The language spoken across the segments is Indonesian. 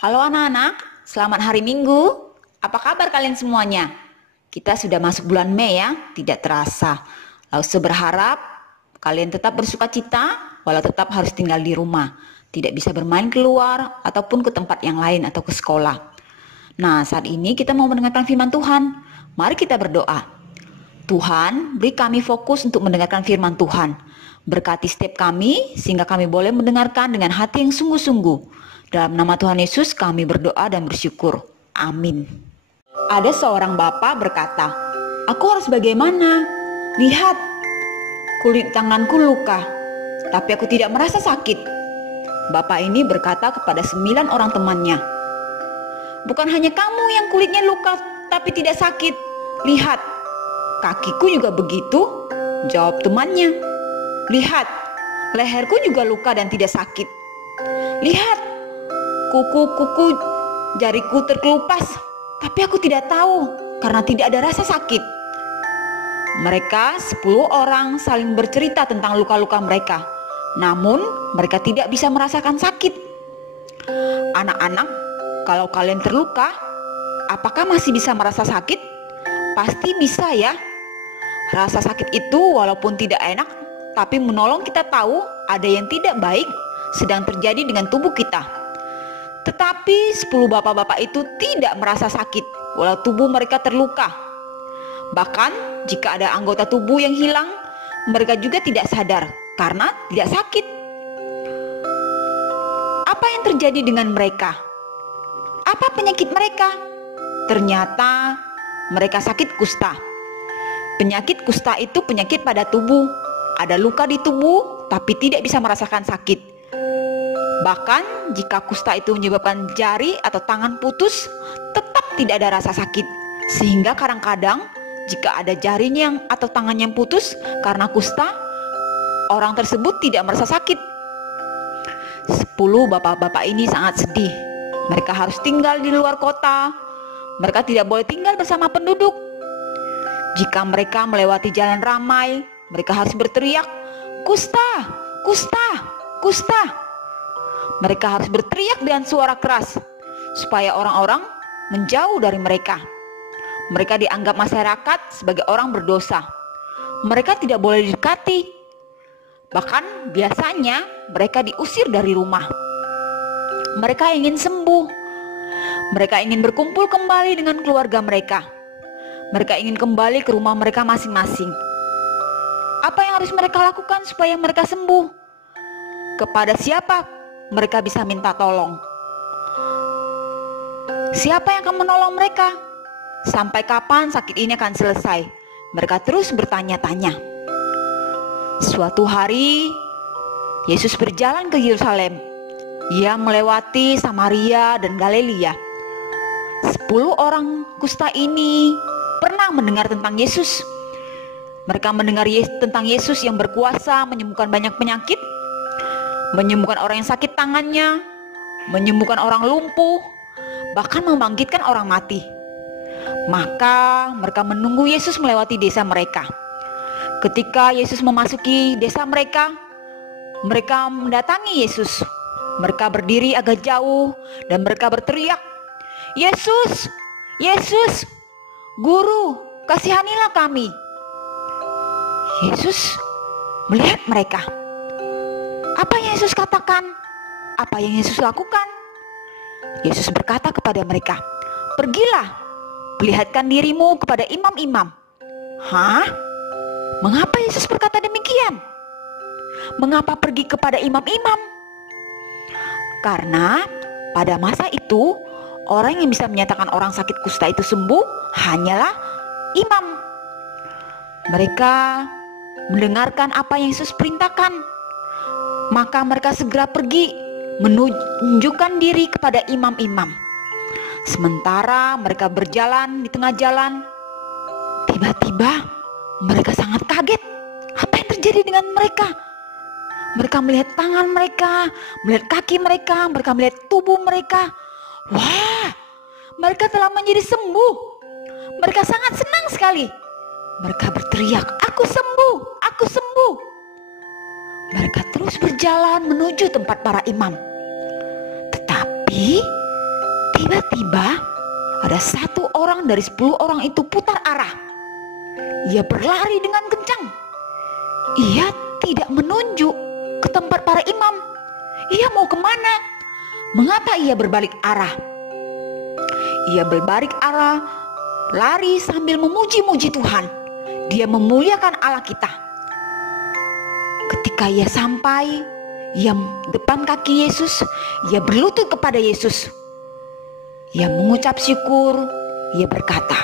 Halo anak-anak, selamat hari Minggu. Apa kabar kalian semuanya? Kita sudah masuk bulan Mei ya, tidak terasa. Lalu berharap kalian tetap bersuka cita, walau tetap harus tinggal di rumah. Tidak bisa bermain keluar, ataupun ke tempat yang lain atau ke sekolah. Nah, saat ini kita mau mendengarkan firman Tuhan. Mari kita berdoa. Tuhan, beri kami fokus untuk mendengarkan firman Tuhan. Berkati setiap kami, sehingga kami boleh mendengarkan dengan hati yang sungguh-sungguh. Dalam nama Tuhan Yesus kami berdoa dan bersyukur. Amin. Ada seorang bapak berkata, "Aku harus bagaimana? Lihat, kulit tanganku luka, tapi aku tidak merasa sakit." Bapak ini berkata kepada 9 orang temannya, "Bukan hanya kamu yang kulitnya luka tapi tidak sakit. Lihat, kakiku juga begitu." Jawab temannya, "Lihat, leherku juga luka dan tidak sakit. Lihat, kuku-kuku jariku terkelupas, tapi aku tidak tahu karena tidak ada rasa sakit." Mereka 10 orang saling bercerita tentang luka-luka mereka, namun mereka tidak bisa merasakan sakit. Anak-anak, kalau kalian terluka, apakah masih bisa merasa sakit? Pasti bisa ya. Rasa sakit itu walaupun tidak enak, tapi menolong kita tahu ada yang tidak baik sedang terjadi dengan tubuh kita. Tetapi 10 bapak-bapak itu tidak merasa sakit walau tubuh mereka terluka. Bahkan jika ada anggota tubuh yang hilang, mereka juga tidak sadar karena tidak sakit. Apa yang terjadi dengan mereka? Apa penyakit mereka? Ternyata mereka sakit kusta. Penyakit kusta itu penyakit pada tubuh. Ada luka di tubuh tapi tidak bisa merasakan sakit. Bahkan jika kusta itu menyebabkan jari atau tangan putus, tetap tidak ada rasa sakit. Sehingga kadang-kadang jika ada jarinya atau tangannya yang putus karena kusta, orang tersebut tidak merasa sakit. 10 bapak-bapak ini sangat sedih. Mereka harus tinggal di luar kota. Mereka tidak boleh tinggal bersama penduduk. Jika mereka melewati jalan ramai, mereka harus berteriak, "Kusta, kusta, kusta." Mereka harus berteriak dengan suara keras supaya orang-orang menjauh dari mereka. Mereka dianggap masyarakat sebagai orang berdosa. Mereka tidak boleh didekati. Bahkan biasanya mereka diusir dari rumah. Mereka ingin sembuh. Mereka ingin berkumpul kembali dengan keluarga mereka. Mereka ingin kembali ke rumah mereka masing-masing. Apa yang harus mereka lakukan supaya mereka sembuh? Kepada siapa mereka bisa minta tolong? Siapa yang akan menolong mereka? Sampai kapan sakit ini akan selesai? Mereka terus bertanya-tanya. Suatu hari, Yesus berjalan ke Yerusalem. Ia melewati Samaria dan Galilea. 10 orang kusta ini pernah mendengar tentang Yesus. Mereka mendengar tentang Yesus yang berkuasa menyembuhkan banyak penyakit, menyembuhkan orang yang sakit tangannya, menyembuhkan orang lumpuh, bahkan membangkitkan orang mati. Maka mereka menunggu Yesus melewati desa mereka. Ketika Yesus memasuki desa mereka, mereka mendatangi Yesus. Mereka berdiri agak jauh dan mereka berteriak, "Yesus, Yesus, Guru, kasihanilah kami." Yesus melihat mereka. Apa yang Yesus katakan? Apa yang Yesus lakukan? Yesus berkata kepada mereka, "Pergilah, perlihatkan dirimu kepada imam-imam." Hah? Mengapa Yesus berkata demikian? Mengapa pergi kepada imam-imam? Karena pada masa itu, orang yang bisa menyatakan orang sakit kusta itu sembuh hanyalah imam. Mereka mendengarkan apa yang Yesus perintahkan. Maka mereka segera pergi menunjukkan diri kepada imam-imam. Sementara mereka berjalan di tengah jalan, tiba-tiba mereka sangat kaget. Apa yang terjadi dengan mereka? Mereka melihat tangan mereka, melihat kaki mereka, mereka melihat tubuh mereka. Wah, mereka telah menjadi sembuh. Mereka sangat senang sekali. Mereka berteriak, "Aku sembuh, aku sembuh." Mereka terus berjalan menuju tempat para imam. Tetapi Tiba-tiba ada satu orang dari 10 orang itu putar arah. Ia berlari dengan kencang. Ia tidak menunjuk ke tempat para imam. Ia mau kemana? Mengapa ia berbalik arah? Ia berbalik arah, lari sambil memuji-muji Tuhan. Dia memuliakan Allah kita. Ketika ia sampai, ia depan kaki Yesus, ia berlutut kepada Yesus. Ia mengucap syukur, ia berkata,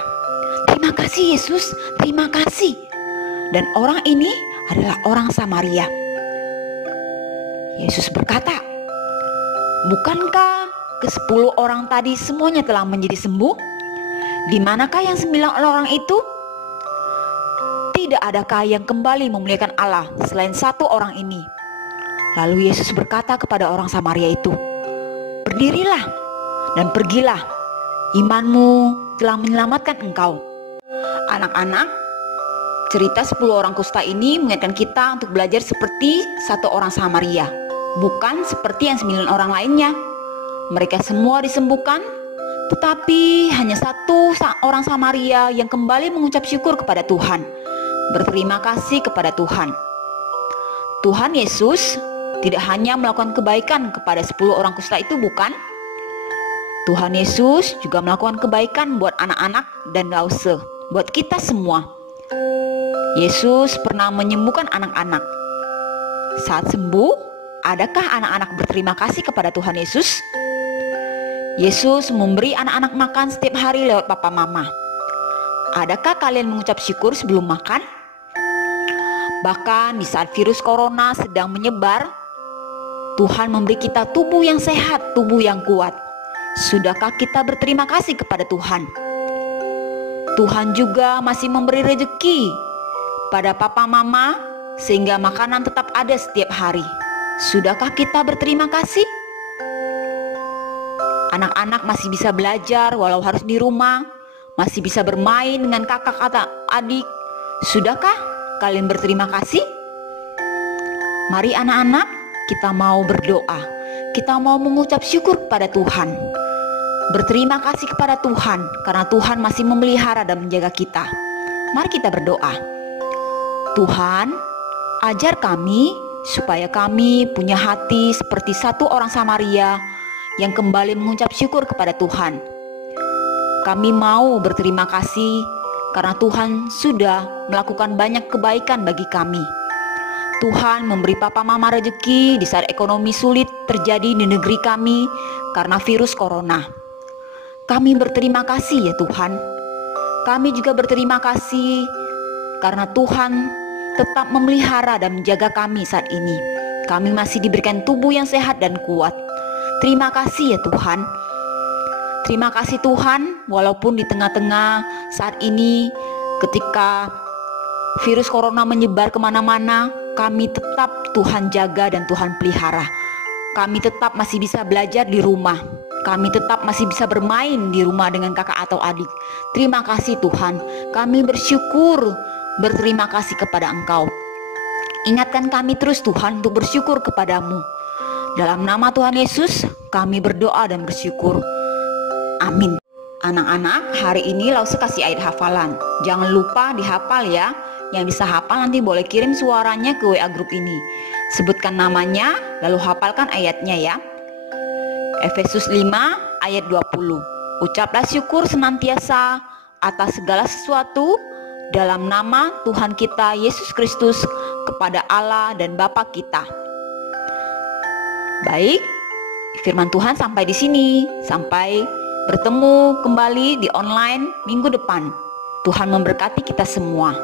"Terima kasih Yesus, terima kasih." Dan orang ini adalah orang Samaria. Yesus berkata, "Bukankah ke-10 orang tadi semuanya telah menjadi sembuh? Di manakah yang 9 orang itu? Tidak adakah yang kembali memuliakan Allah selain satu orang ini?" Lalu Yesus berkata kepada orang Samaria itu, "Berdirilah dan pergilah, imanmu telah menyelamatkan engkau." Anak-anak, cerita 10 orang kusta ini mengingatkan kita untuk belajar seperti satu orang Samaria, bukan seperti yang 9 orang lainnya. Mereka semua disembuhkan, tetapi hanya satu orang Samaria yang kembali mengucap syukur kepada Tuhan, berterima kasih kepada Tuhan. Tuhan Yesus tidak hanya melakukan kebaikan kepada 10 orang kusta itu, bukan? Tuhan Yesus juga melakukan kebaikan buat anak-anak dan lause, buat kita semua. Yesus pernah menyembuhkan anak-anak. Saat sembuh, adakah anak-anak berterima kasih kepada Tuhan Yesus? Yesus memberi anak-anak makan setiap hari lewat papa mama. Adakah kalian mengucap syukur sebelum makan? Bahkan di saat virus corona sedang menyebar, Tuhan memberi kita tubuh yang sehat, tubuh yang kuat. Sudahkah kita berterima kasih kepada Tuhan? Tuhan juga masih memberi rezeki pada papa mama sehingga makanan tetap ada setiap hari. Sudahkah kita berterima kasih? Anak-anak masih bisa belajar walau harus di rumah, masih bisa bermain dengan kakak atau adik. Sudahkah kalian berterima kasih? Mari anak-anak, kita mau berdoa. Kita mau mengucap syukur kepada Tuhan. Berterima kasih kepada Tuhan karena Tuhan masih memelihara dan menjaga kita. Mari kita berdoa. Tuhan, ajar kami supaya kami punya hati seperti satu orang Samaria yang kembali mengucap syukur kepada Tuhan. Kami mau berterima kasih karena Tuhan sudah melakukan banyak kebaikan bagi kami. Tuhan memberi papa mama rezeki di saat ekonomi sulit terjadi di negeri kami karena virus corona. Kami berterima kasih ya Tuhan. Kami juga berterima kasih karena Tuhan tetap memelihara dan menjaga kami saat ini. Kami masih diberikan tubuh yang sehat dan kuat. Terima kasih ya Tuhan. Terima kasih Tuhan, walaupun di tengah-tengah saat ini ketika virus corona menyebar kemana-mana, kami tetap Tuhan jaga dan Tuhan pelihara. Kami tetap masih bisa belajar di rumah. Kami tetap masih bisa bermain di rumah dengan kakak atau adik. Terima kasih Tuhan. Kami bersyukur, berterima kasih kepada Engkau. Ingatkan kami terus Tuhan untuk bersyukur kepadamu. Dalam nama Tuhan Yesus, kami berdoa dan bersyukur. Amin. Anak-anak, hari ini Lause kasih ayat hafalan. Jangan lupa dihafal ya. Yang bisa hafal nanti boleh kirim suaranya ke WA grup ini. Sebutkan namanya, lalu hafalkan ayatnya ya. Efesus 5 ayat 20. Ucaplah syukur senantiasa atas segala sesuatu dalam nama Tuhan kita Yesus Kristus kepada Allah dan Bapa kita. Baik, firman Tuhan sampai di sini. Sampai bertemu kembali di online minggu depan. Tuhan memberkati kita semua.